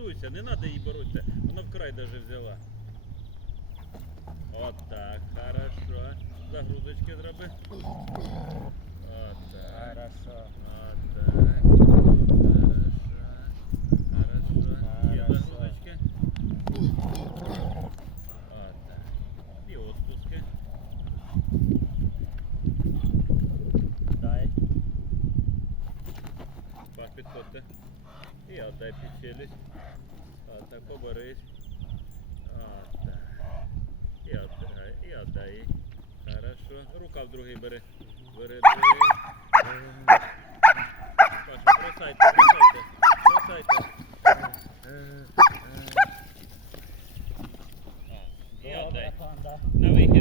буксується, не треба їй боротися. Вона вкрай даже взяла. Вот так, хорошо. Загрузочки зроби. так підходьте. І отдай підхились. Отак поберись. Отдай. І отдай. І отдай. Хорошо. Рука в другий бери. Бери, бери. Паша, бросайте, бросайте. Бросайте. Е, е, е. І отдай. На вихід.